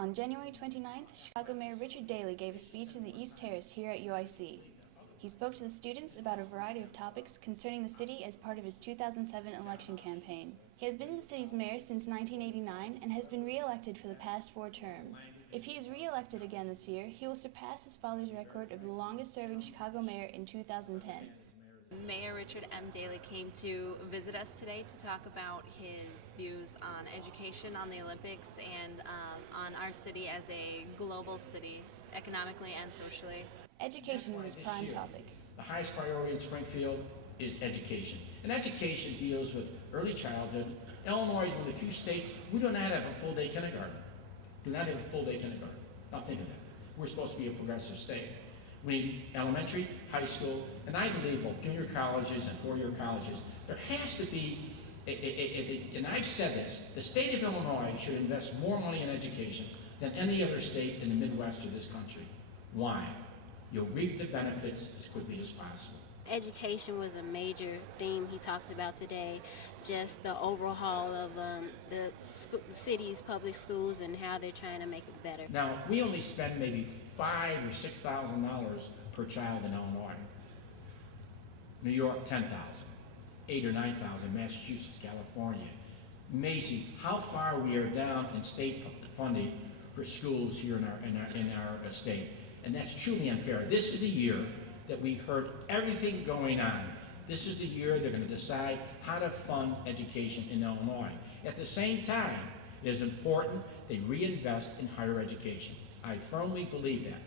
On January 29th, Chicago Mayor Richard Daley gave a speech in the East Terrace here at UIC. He spoke to the students about a variety of topics concerning the city as part of his 2007 election campaign. He has been the city's mayor since 1989 and has been re-elected for the past 4 terms. If he is re-elected again this year, he will surpass his father's record of the longest-serving Chicago mayor in 2010. Mayor Richard M. Daley came to visit us today to talk about his views on education, on the Olympics, and on our city as a global city, economically and socially. Education is his prime topic. The highest priority in Springfield is education. And education deals with early childhood. Illinois is one of the few states we do not have a full-day kindergarten. Do not have a full-day kindergarten. Now think of that. We're supposed to be a progressive state. We need elementary, high school, and I believe both junior colleges and four-year colleges. There has to be, and I've said this, the state of Illinois should invest more money in education than any other state in the Midwest of this country. Why? You'll reap the benefits as quickly as possible. Education was a major theme he talked about today, just the overhaul of the city's public schools and how they're trying to make it better. Now, we only spend maybe $5,000 or $6,000 per child in Illinois. New York, $10,000, $8,000 or $9,000, Massachusetts, California. Amazing how far we are down in state funding for schools here in our state, and that's truly unfair. This is the year that we heard everything going on. This is the year they're going to decide how to fund education in Illinois. At the same time, it is important they reinvest in higher education. I firmly believe that,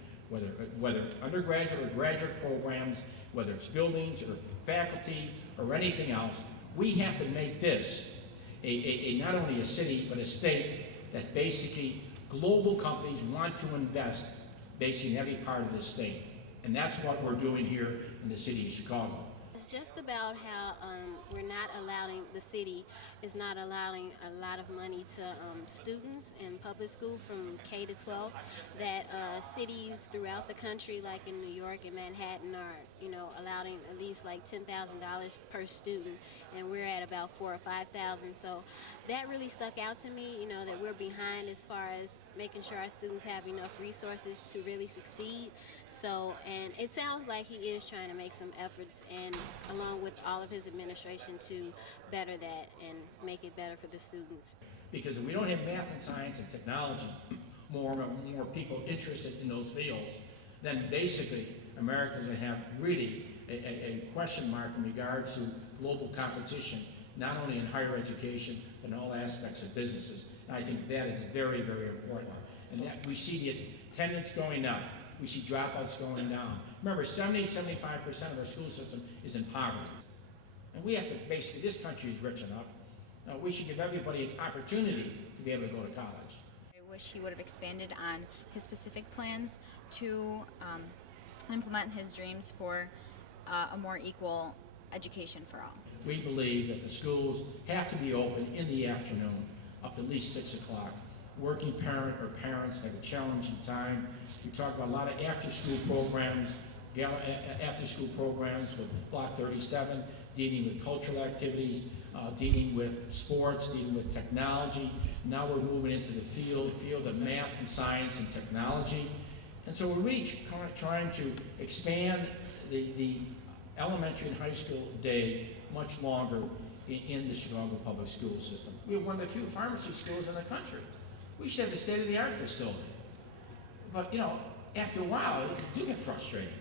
whether undergraduate or graduate programs, whether it's buildings or faculty or anything else, we have to make this not only a city but a state that basically global companies want to invest basically in every part of the state. And that's what we're doing here in the city of Chicago. It's just about how we're not allowing, the city is not allowing a lot of money to students in public school from K to 12, that cities throughout the country, like in New York and Manhattan, are allowing at least like $10,000 per student, and we're at about $4,000 or $5,000. So that really stuck out to me, that we're behind as far as making sure our students have enough resources to really succeed. So, and it sounds like he is trying to make some efforts, and along with all of his administration, to better that and make it better for the students. Because if we don't have math and science and technology, more people interested in those fields, then basically America's going to have really a question mark in regards to global competition, not only in higher education, but in all aspects of businesses. And I think that is very, very important. And that we see the attendance going up. We see dropouts going down. Remember, 70-75% of our school system is in poverty. And we have to, basically, this country is rich enough. We should give everybody an opportunity to be able to go to college. I wish he would have expanded on his specific plans to implement his dreams for a more equal education for all. We believe that the schools have to be open in the afternoon up to at least 6 o'clock. Working parent or parents have a challenging time. We talk about a lot of after-school programs, after-school programs with Block 37, dealing with cultural activities, dealing with sports, dealing with technology. Now we're moving into the field of math and science and technology. And so we're really trying to expand the elementary and high school day much longer in the Chicago public school system. We have one of the few pharmacy schools in the country. We should have a state-of-the-art facility. But, after a while, it do get frustrating.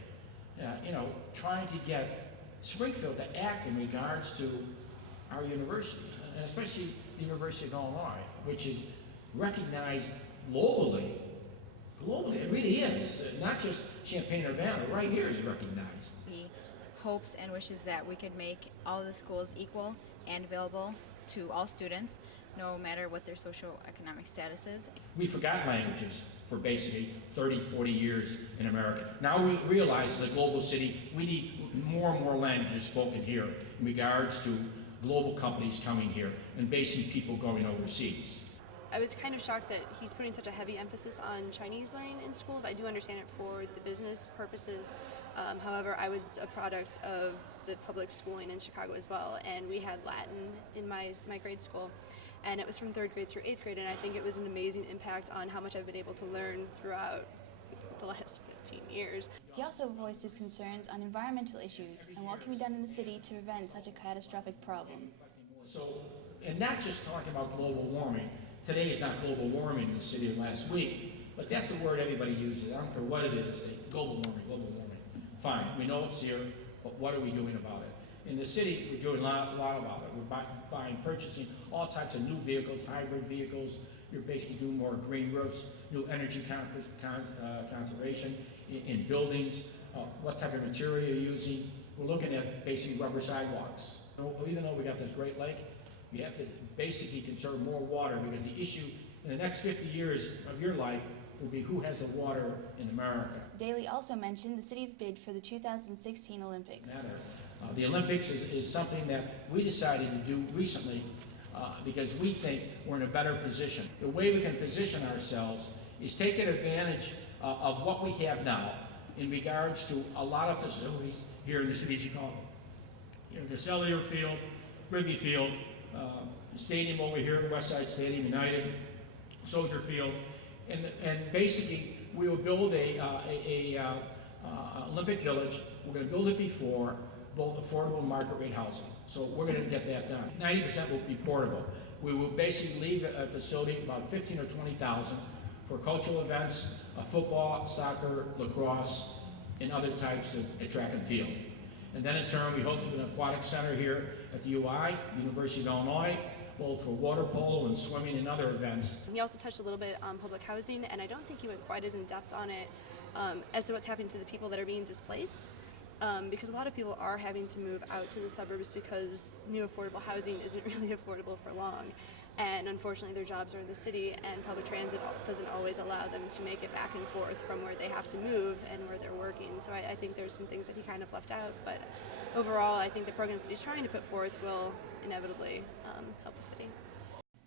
Trying to get Springfield to act in regards to our universities, and especially the University of Illinois, which is recognized globally. Globally, it really is. Not just Champaign-Urbana, right here is recognized. He hopes and wishes that we could make all of the schools equal and available to all students, no matter what their socioeconomic status is. We forgot languages for basically 30, 40 years in America. Now we realize as a global city, we need more and more languages spoken here in regards to global companies coming here and basically people going overseas. I was kind of shocked that he's putting such a heavy emphasis on Chinese learning in schools. I do understand it for the business purposes. However, I was a product of the public schooling in Chicago as well, and we had Latin in my grade school. and it was from 3rd grade through 8th grade, and I think it was an amazing impact on how much I've been able to learn throughout the last 15 years. He also voiced his concerns on environmental issues and what can be done in the city to prevent such a catastrophic problem. So, and not just talking about global warming. Today is not global warming in the city last week, but that's the word everybody uses. I don't care what it is, global warming, global warming. Fine, we know it's here, but what are we doing about it? In the city, we're doing a lot about it. We're purchasing all types of new vehicles, hybrid vehicles. You're basically doing more green roofs, new energy conservation in buildings, what type of material you're using. We're looking at basically rubber sidewalks. Even though we got this great lake, you have to basically conserve more water, because the issue in the next 50 years of your life will be who has the water in America. Daley also mentioned the city's bid for the 2016 Olympics. The Olympics is something that we decided to do recently because we think we're in a better position. The way we can position ourselves is taking advantage of what we have now in regards to a lot of facilities here in the city of Chicago. You know, the Cellular Field, Wrigley Field, stadium over here, Westside Stadium United, Soldier Field, and basically we will build a Olympic Village. We're going to build it before both affordable market rate housing. So we're going to get that done. 90% will be portable. We will basically leave a facility about 15 or 20,000 for cultural events, football, soccer, lacrosse, and other types of track and field. And then in turn, we hope to have an aquatic center here at the UI, University of Illinois, both for water polo and swimming and other events. He also touched a little bit on public housing, and I don't think he went quite as in depth on it as to what's happening to the people that are being displaced. Because a lot of people are having to move out to the suburbs because new affordable housing isn't really affordable for long. And unfortunately their jobs are in the city, and public transit doesn't always allow them to make it back and forth from where they have to move and where they're working. So I think there's some things that he kind of left out, but overall I think the programs that he's trying to put forth will inevitably help the city.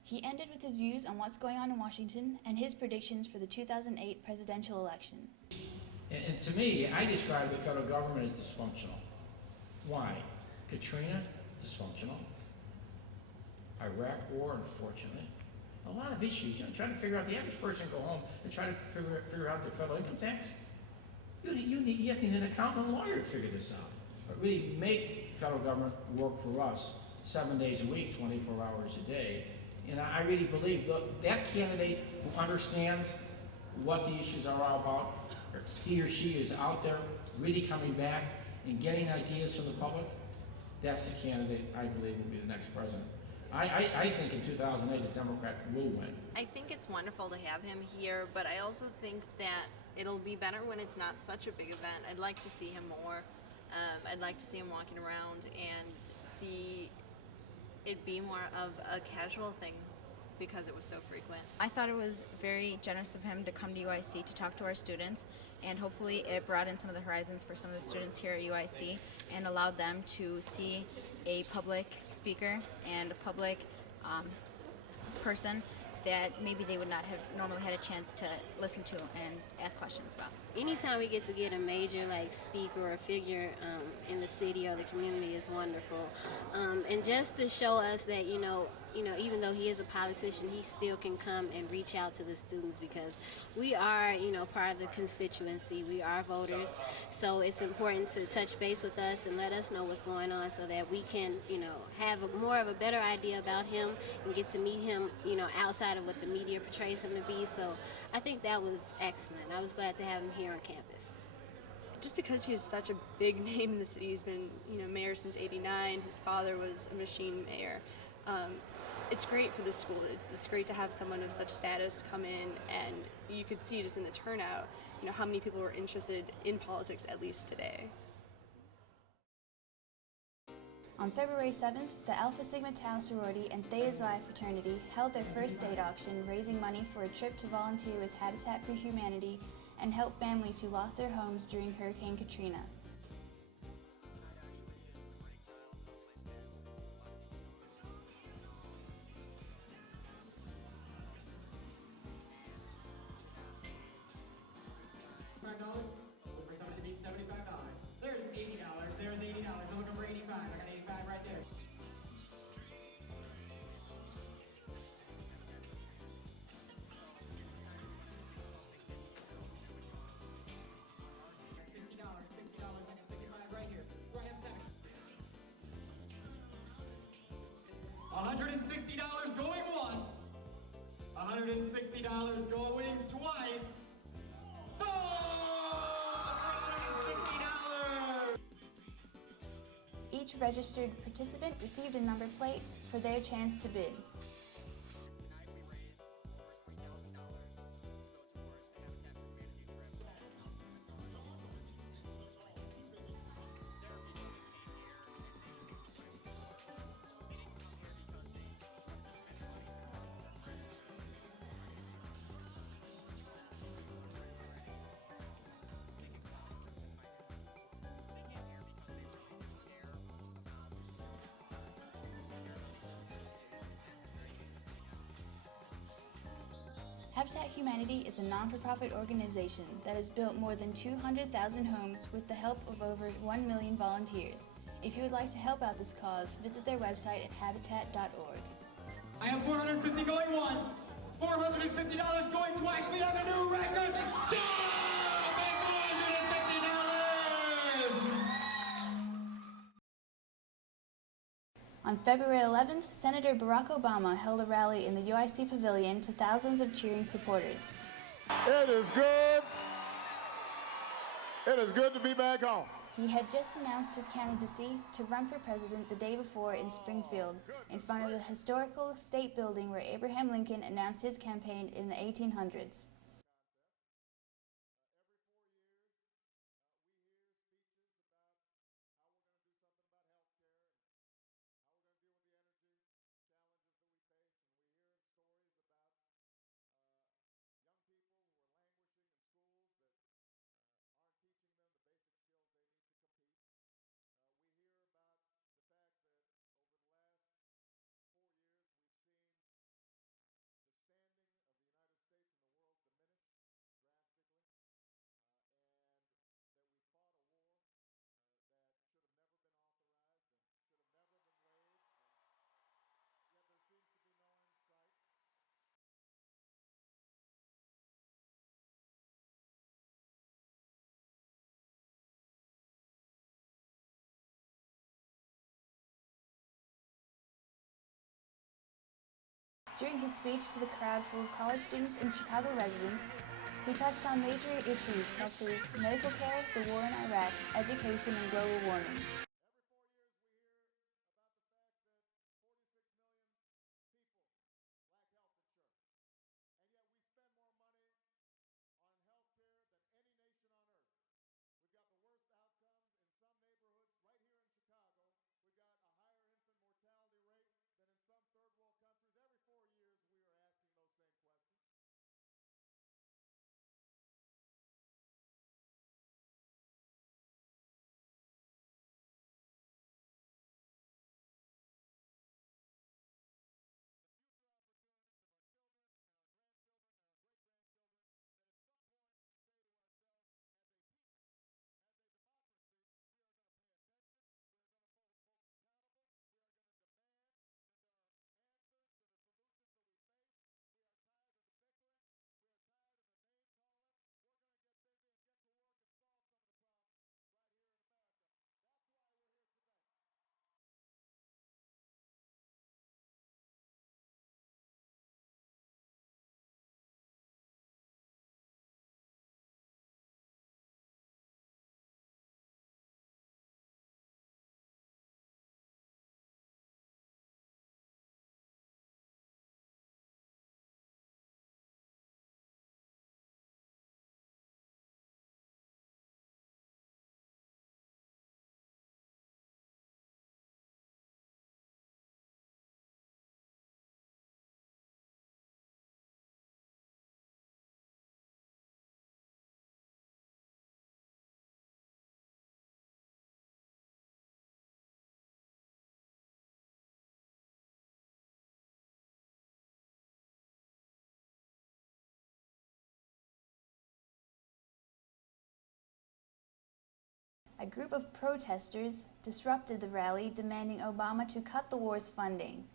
He ended with his views on what's going on in Washington and his predictions for the 2008 presidential election. And to me, I describe the federal government as dysfunctional. Why? Katrina, dysfunctional. Iraq War, unfortunately. A lot of issues. You know, trying to figure out, the average person go home and try to figure out their federal income tax. You have to need an accountant and a lawyer to figure this out. But really make federal government work for us 7 days a week, 24 hours a day. And I really believe that candidate who understands what the issues are all about, or he or she is out there really coming back and getting ideas from the public, that's the candidate I believe will be the next president. I think in 2008 a Democrat will win. I think it's wonderful to have him here, but I also think that it'll be better when it's not such a big event. I'd like to see him more. I'd like to see him walking around and see it be more of a casual thing because it was so frequent. I thought it was very generous of him to come to UIC to talk to our students, and hopefully it broadened some of the horizons for some of the students here at UIC and allowed them to see a public speaker and a public person that maybe they would not have normally had a chance to listen to and ask questions about. Anytime we get to get a major speaker or figure in the city or the community is wonderful, and just to show us that even though he is a politician, he still can come and reach out to the students, because we are part of the constituency. We are voters, so it's important to touch base with us and let us know what's going on so that we can have more of a better idea about him and get to meet him outside of what the media portrays him to be. So I think that was excellent. I was glad to have him here on campus. Just because he is such a big name in the city, he's been mayor since '89. His father was a machine mayor. It's great for the school. It's great to have someone of such status come in, and you could see just in the turnout, how many people were interested in politics, at least today. On February 7th, the Alpha Sigma Tau sorority and Theta Xi fraternity held their first date auction, raising money for a trip to volunteer with Habitat for Humanity and help families who lost their homes during Hurricane Katrina. $450 going twice. Sold for $160. Each registered participant received a number plate for their chance to bid. Habitat Humanity is a non-for-profit organization that has built more than 200,000 homes with the help of over 1 million volunteers. If you would like to help out this cause, visit their website at habitat.org. I have $450 going once, $450 going twice. We have a new record. Sold! Make $450. On February 11th, Senator Barack Obama held a rally in the UIC Pavilion to thousands of cheering supporters. It is good. It is good to be back home. He had just announced his candidacy to run for president the day before in Springfield, in front of the historical state building where Abraham Lincoln announced his campaign in the 1800s. During his speech to the crowd full of college students and Chicago residents, he touched on major issues such as medical care, the war in Iraq, education, and global warming. A group of protesters disrupted the rally, demanding Obama to cut the war's funding.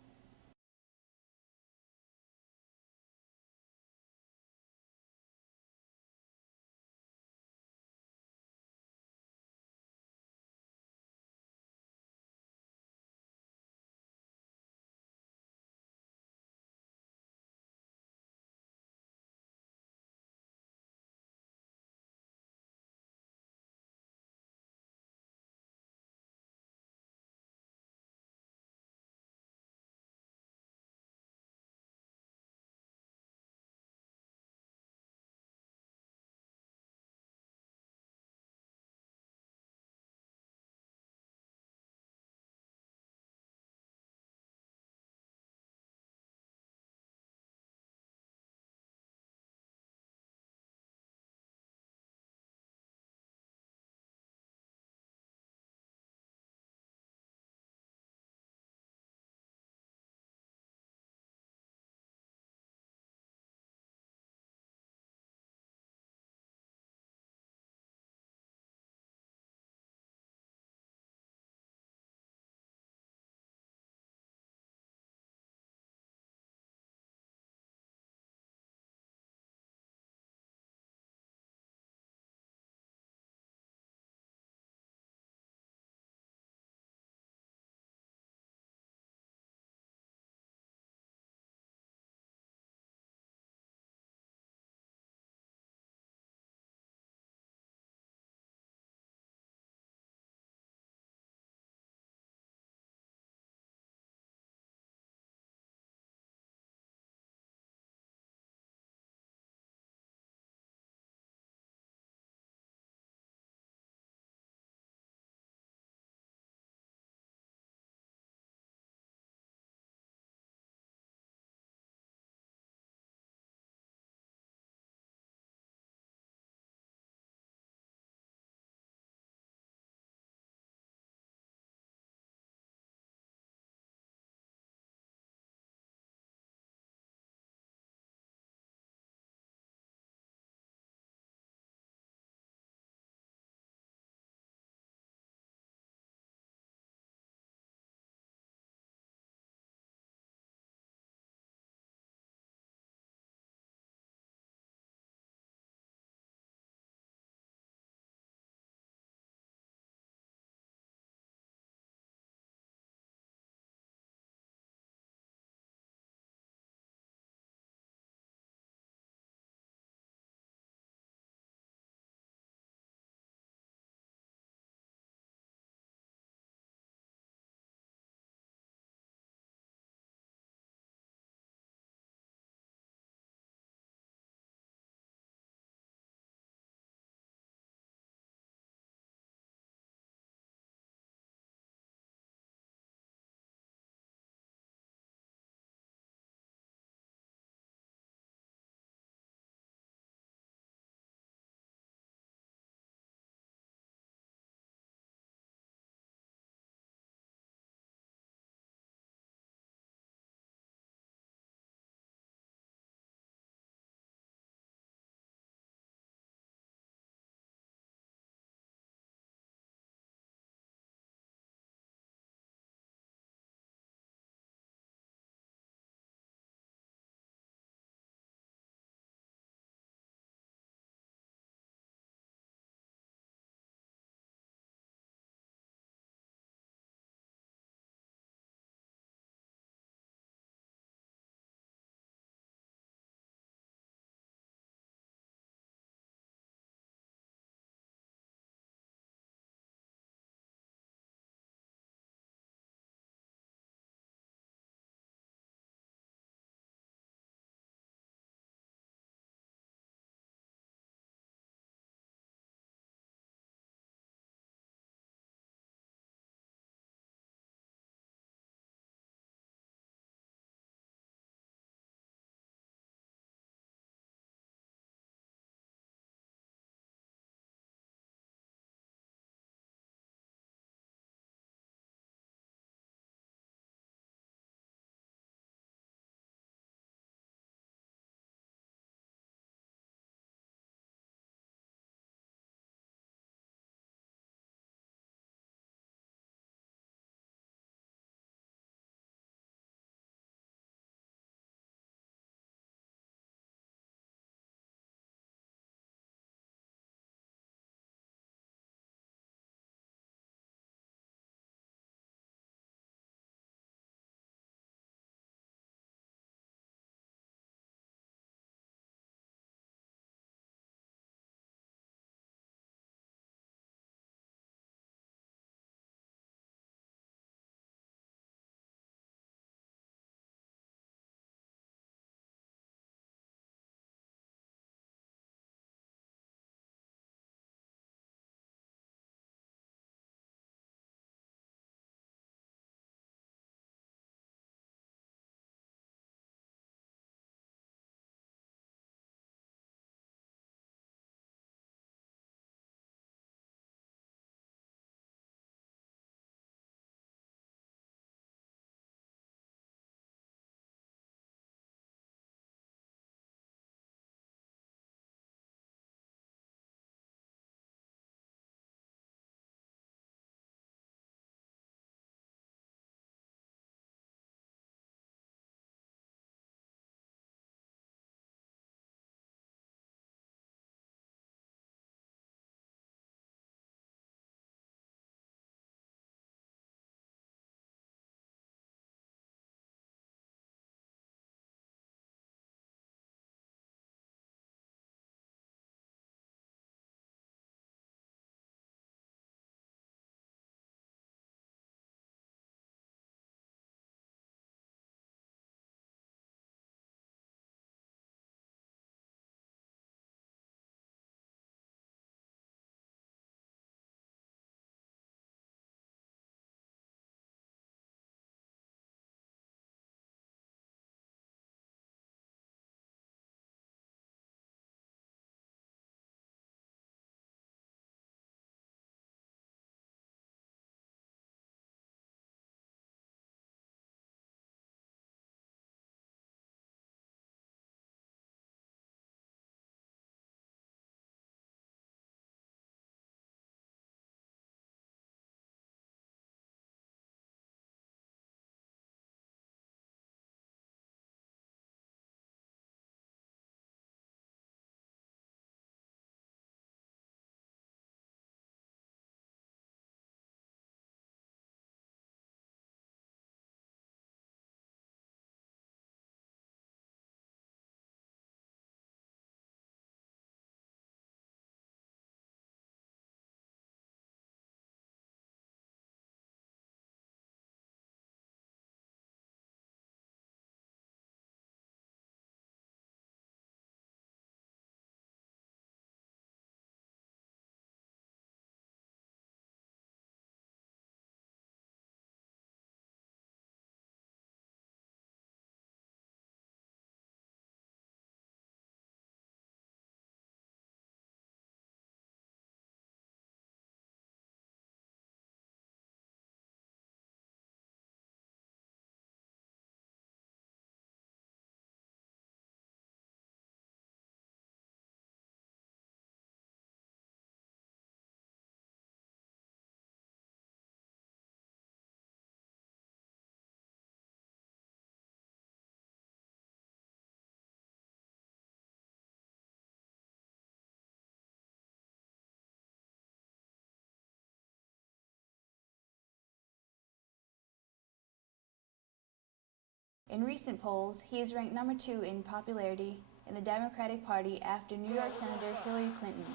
In recent polls, he is ranked number 2 in popularity in the Democratic Party after New York Senator Hillary Clinton.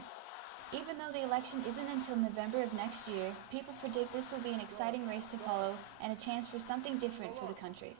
Even though the election isn't until November of next year, people predict this will be an exciting race to follow and a chance for something different for the country.